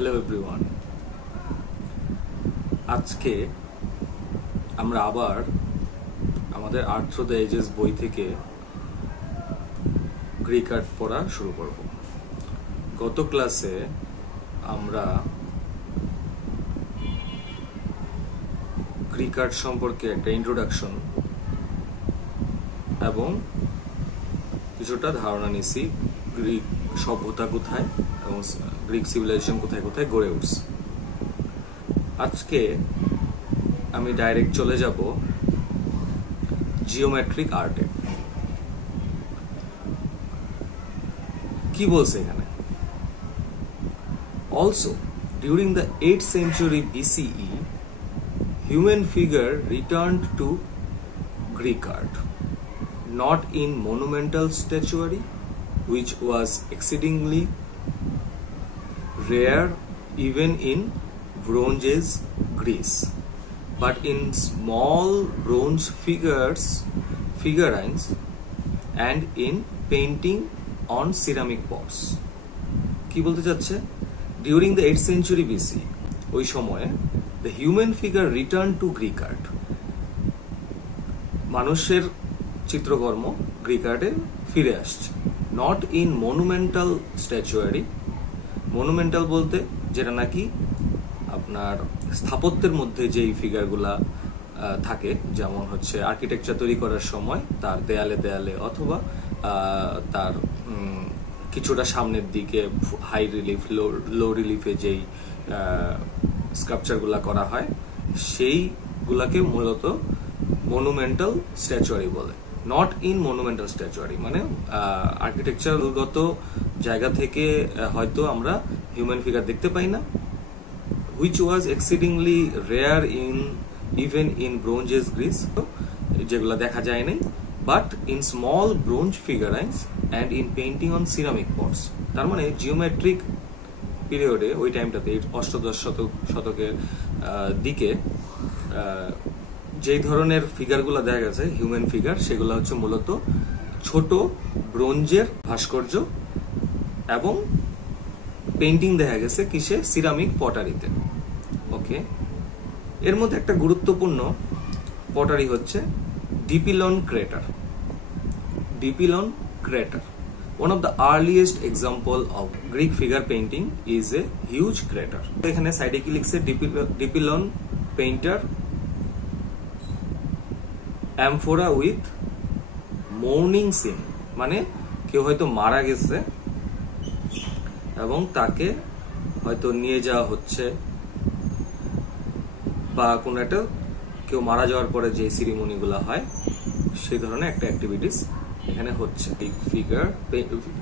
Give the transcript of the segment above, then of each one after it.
Hello everyone, আজকে আমরা আবার আমাদের আর্ট থ্রু দ্য এজেস বই থেকে গ্রিক আর্ট পড়া শুরু করব। গত ক্লাসে আমরা গ্রিক আর্ট সম্পর্কে একটা ইন্ট্রোডাকশন এবং কিছুটা ধারণা নিছি গ্রিক সভ্যতা কোথায় এবং গ্রিক সিভিলাইজেশন কোথায় কোথায় গড়ে উঠছে। আজকে আমি ডাইরেক্ট চলে যাব জিওমেট্রিক আর্টে। কি বলছে এখানে? Also, during the 8th century BCE, human figure returned to Greek art, not in monumental statuary, which was exceedingly rare even in Bronze Age Greece, but in small bronze figurines, and in painting on ceramic pots. কি বলতে চাচ্ছে? During the 8th century BC, ওই সময়ে the human figure returned to Greek art. মানুষের চিত্রকর্ম Greek আর্টে ফিরে আসছে। Not in monumental statuary. Monumental বলতে যেটা নাকি আপনার স্থাপত্যের মধ্যে যেই ফিগারগুলা থাকে, যেমন হচ্ছে আর্কিটেকচার তৈরি করার সময় তার দেয়ালে দেয়ালে অথবা তার কিছুটা সামনের দিকে হাই রিলিফ লো রিলিফে যেই স্কাল্পচারগুলা করা হয় সেইগুলাকে মূলত মনুমেন্টাল স্ট্যাচুয়ারি বলে। নট ইন মনুমেন্টাল স্ট্যাচুয়ারি মানে আর্কিটেকচারগত জায়গা থেকে হয়তো আমরা হিউম্যান ফিগার দেখতে পাই না, which was exceedingly rare even in Bronze Age Greece, যেগুলা দেখা যায় নাই, but in small bronze figurines and in painting on ceramic pots. তার মানে জিওমেট্রিক পিরিয়ডে ওই টাইমটাতে অষ্টাদশ শতকের দিকে যেই ধরনের ফিগারগুলো দেখা গেছে হিউম্যান ফিগার, সেগুলো হচ্ছে মূলত ছোট ব্রোঞ্জের ভাস্কর্য এবং পেইন্টিং দেখা গেছে কিসে? সিরামিক পটারিতে। ওকে, এর মধ্যে একটা গুরুত্বপূর্ণ পটারি হচ্ছে Dipylon crater. Dipylon crater, one of the earliest example of Greek figure painting, is a huge crater. এখানে সাইডে কি লিখছে? ডিপিলন পেইন্টার অ্যামফোরা উইথ মর্নিং সিন, মানে কেউ হয়তো মারা গেছে এবং তাকে হয়তো নিয়ে যাওয়া হচ্ছে, বা কোন একটা কেউ মারা যাওয়ার পরে যে সিরিমনি গুলা হয় সেই ধরনের একটা অ্যাক্টিভিটিস এখানে হচ্ছে।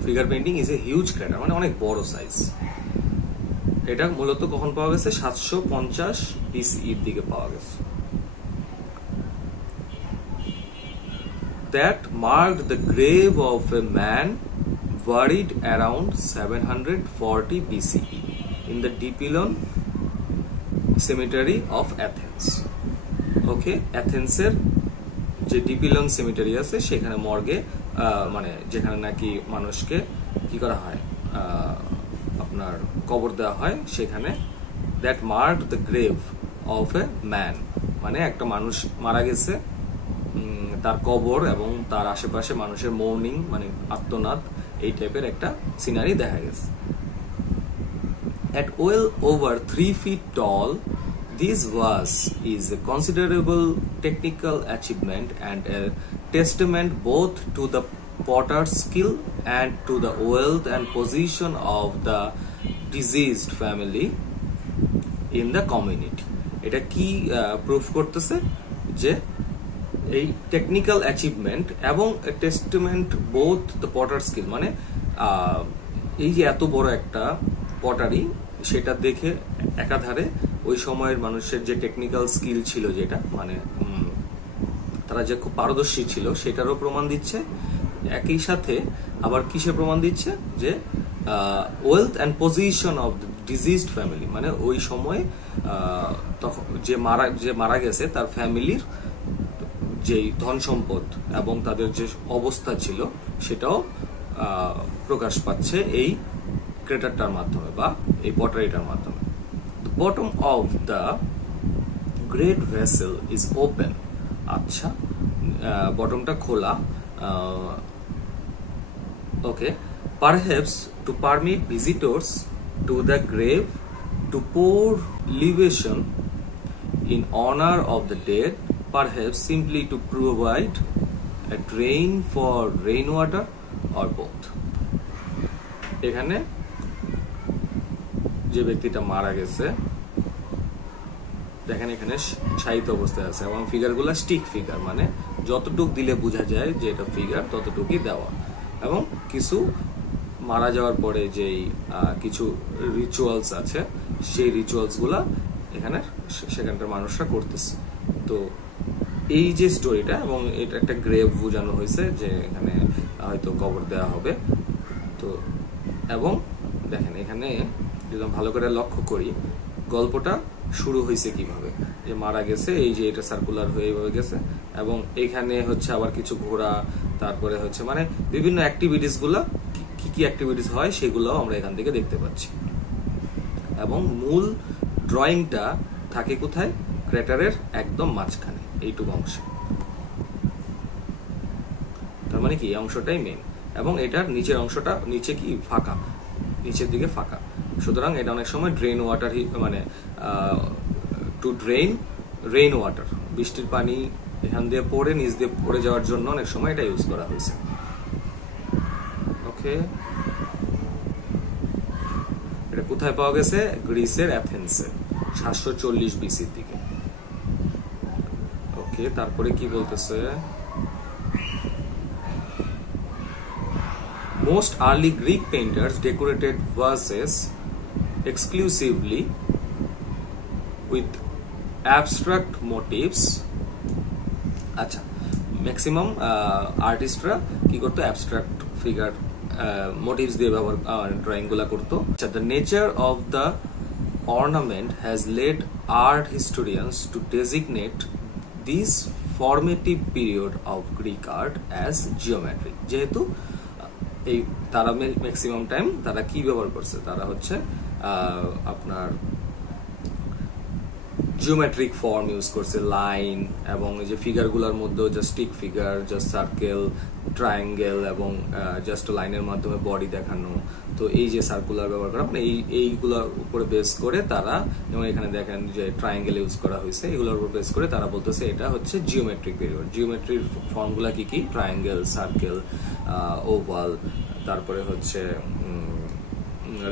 Figure painting is a huge crater, মানে অনেক বড় সাইজ। এটা মূলত কখন পাওয়া গেছে? 750 BCE এর দিকে পাওয়া গেছে। That marked the grave of a man buried around 740 BCE in the Dipylon cemetery of Athens. ওকে, অ্যাথেন্সের যে ডিপিলন সেমিটারি আছে সেখানে মর্গে মানে যেখানে নাকি মানুষকে কি করা হয়, আপনার কবর দেওয়া হয়, সেখানে that marked the grave of a man, মানে একটা মানুষ মারা গেছে, তার কবর এবং তার আশেপাশে মানুষের মর্নিং মানে আত্মনাদ, এই টাইপের একটা সিনারি দেখা গেছে। At well over 3 feet tall, this is a considerable technical achievement and a testament both to the potter's skill and to the wealth and position of the deceased family in the community. এটা কি proof করতেছে? যে এই technical achievement এবং testament both the Potter skill, মানে এই যে এত বড় একটা পটারি, সেটা দেখে একাধারে ওই সময়ের মানুষের যে টেকনিক্যাল স্কিল ছিল, যেটা মানে তারা যে খুব পারদর্শী ছিল, সেটারও প্রমাণ দিচ্ছে। একই সাথে আবার কিসের প্রমাণ দিচ্ছে? যে wealth and position of the diseased family, মানে ওই সময় তখন যে মারা গেছে তার ফ্যামিলির যেই ধন সম্পদ এবং তাদের যে অবস্থা ছিল সেটাও প্রকাশ পাচ্ছে এই ক্রেটারটার মাধ্যমে বা এই পটারিটার মাধ্যমে। The bottom of the great vessel is open. আচ্ছা, বটমটা খোলা। ওকে, perhaps to permit visitors to the grave to pour libation in honor of the dead, perhaps simply to provide a drain for rainwater or both. এখানে যে ব্যক্তিটা মারা গেছে দেখেন এখানে শায়িত অবস্থায় আছে এবং ফিগারগুলো স্টিক ফিগার, মানে যতটুক দিলে বোঝা যায় যে এটা ফিগার ততটুকুই দেওয়া, এবং কিছু মারা যাওয়ার পরে যেই কিছু রিচুয়ালস আছে সেই রিচুয়ালস গুলা এখানে সেখানকার মানুষরা করতেছে। তো এই যে স্টোরিটা, এবং এটা একটা গ্রেভ বোঝানো হয়েছে যে এখানে হয়তো কবর দেওয়া হবে। তো এবং দেখেন এখানে যদি ভালো করে লক্ষ্য করি গল্পটা শুরু হয়েছে কিভাবে, যে মারা গেছে, এই যে এটা সার্কুলার হয়ে গেছে, এবং এখানে হচ্ছে আবার কিছু ঘোড়া, তারপরে হচ্ছে মানে বিভিন্ন অ্যাক্টিভিটিস গুলা, কি কি অ্যাক্টিভিটিস হয় সেগুলো আমরা এখান থেকে দেখতে পাচ্ছি। এবং মূল ড্রয়িংটা থাকে কোথায়? ক্রেটারের একদম মাঝখানে এইটুকু অংশে। তার মানে কি এই অংশটাই মেন, এবং এটার নিচের অংশটা নিচে কি ফাঁকা, নিচের দিকে ফাঁকা। সুতরাং এটা অনেক সময় ড্রেন ওয়াটার, মানে টু ড্রেন রেইন ওয়াটার, বৃষ্টির পানি এখান দিয়ে পড়ে নিচ দিয়ে পড়ে যাওয়ার জন্য অনেক সময় এটা ইউজ করা হয়েছে। ওকে, এটা কোথায় পাওয়া গেছে? গ্রিসের অ্যাথেন্সে 740 বিসির দিকে। ওকে, তারপরে কি বলতেছে? Most early Greek painters decorated vases exclusively with abstract motifs. আচ্ছা, ম্যাক্সিমাম আর্টিস্টরা কি করতো? অ্যাবস্ট্রাক্ট ফিগার মোটিভস দিয়ে ব্যবহার ড্রয়িং গুলা করতো। আচ্ছা, the nature of the ornament has led art historians to designate this formative period of Greek art as geometry. যেহেতু এই তারা ম্যাক্সিমাম টাইম তারা কি ব্যবহার করছে? তারা হচ্ছে আপনার জিওমেট্রিক ফর্ম ইউজ করছে, লাইন, এবং এই যে ফিগার গুলার মধ্যে just stick figure, just circle, triangle, এবং জাস্ট লাইনের মাধ্যমে বডি দেখানো। তো এই যে সার্কুলার ব্যবহার করা, মানে এইগুলোর উপরে বেস করে তারা, যেমন এখানে দেখেন যে ট্রায়াঙ্গেল ইউজ করা হয়েছে, এগুলোর উপর বেস করে তারা বলতেছে এটা হচ্ছে জিওমেট্রিক পিরিয়ড। জিওমেট্রির ফর্মগুলা কি কি? ট্রায়াঙ্গেল, সার্কেল, ওভাল, তারপরে হচ্ছে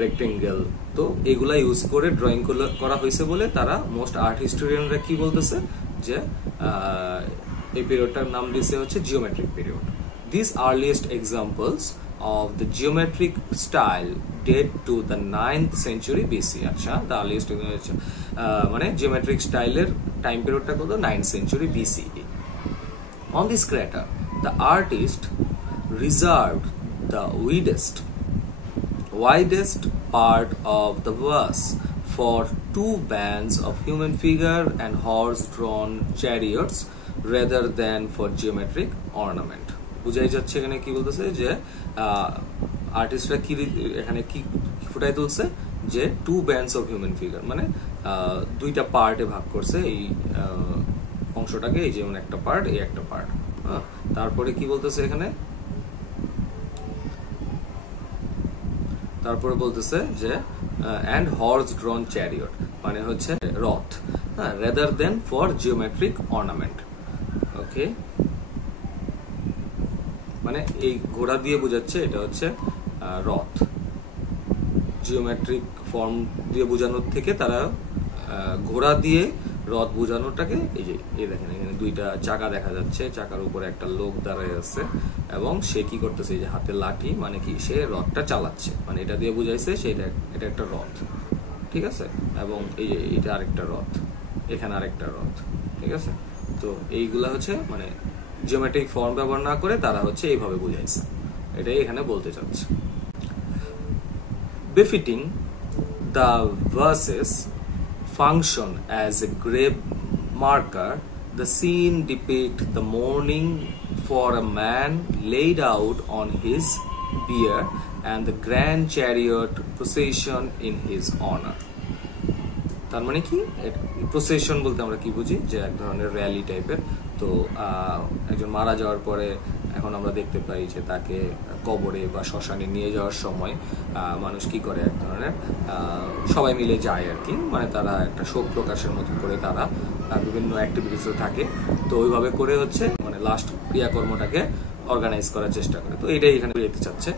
রেক্টেঙ্গেল। তো এগুলা ইউজ করে ড্রয়িং করা হয়েছে বলে তারা মোস্ট আর্ট হিস্টোরিয়ানরা কি বলতেছে যে এই পিরিয়ডটার নাম দিয়েছে হচ্ছে geometric period. These earliest examples of the geometric style date to the 9th century BC. আচ্ছা, the earliest মানে জিওমেট্রিক স্টাইলের টাইম পিরিয়ডটা কত? 9th century BCE. On this crater, the artist reserved the widest part of the vase for two bands of human figure and horse-drawn chariots rather than for geometric ornament. বুঝাই যাচ্ছে এখানে কি বলতেছে যে আর্টিস্টরা কি এখানে কি ফুটাই তুলছে যে two bands of human figure, মানে দুইটা পার্টে ভাগ করছে এই অংশটাকে, এই যেমন একটা পার্ট, এই একটা পার্ট। তারপরে কি বলতেছে এখানে? তারপরে বলতেছে যে and horse drawn chariot, মানে হচ্ছে রথ, rather than for geometric ornament. ওকে, মানে এই ঘোড়া দিয়ে বোঝাচ্ছে এটা হচ্ছে রথ। জিওমেট্রিক ফর্ম দিয়ে বোঝানোর থেকে তারা ঘোড়া দিয়ে রথ বোঝানোটাকে, এই যে এই দেখেন এখানে দুইটা চাকা দেখা যাচ্ছে, চাকার উপরে একটা লোক দাঁড়ায় আছে এবং সে কি করতেছে? এই যে হাতে লাঠি, মানে কি সে রথটা চালাচ্ছে, মানে এটা দিয়ে বুঝাইছে সেটা এটা একটা রথ, ঠিক আছে? এবং এই যে এটা আরেকটা রথ, এখানে আরেকটা রথ, ঠিক আছে? তো এইগুলা হচ্ছে মানে জিওমেট্রিক ফর্ম ব্যবহার না করে তারা হচ্ছে এইভাবে বুঝাইছে, এটাই এখানে বলতে চাচ্ছে। Befitting the verses function as a grave marker, the scene depicts the mourning for a man laid out on his bier and the grand chariot procession in his honor. তার মানে কি, প্রসেশন বলতে আমরা কি বুঝি, যে এক ধরনের র্যালি টাইপের। তো একজন মারা যাওয়ার পরে এখন আমরা দেখতে পাই যে তাকে কবরে বা শ্মশানে নিয়ে যাওয়ার সময় মানুষ কি করে, এক ধরনের সবাই মিলে যায় আর কি, মানে তারা একটা শোক প্রকাশের মতো করে তারা বিভিন্ন অ্যাক্টিভিটিসে থাকে। তো ওইভাবে করে হচ্ছে মানে লাস্ট ক্রিয়াকর্মটাকে অর্গানাইজ করার চেষ্টা করে। তো এটাই এখানে যেতে চাচ্ছে।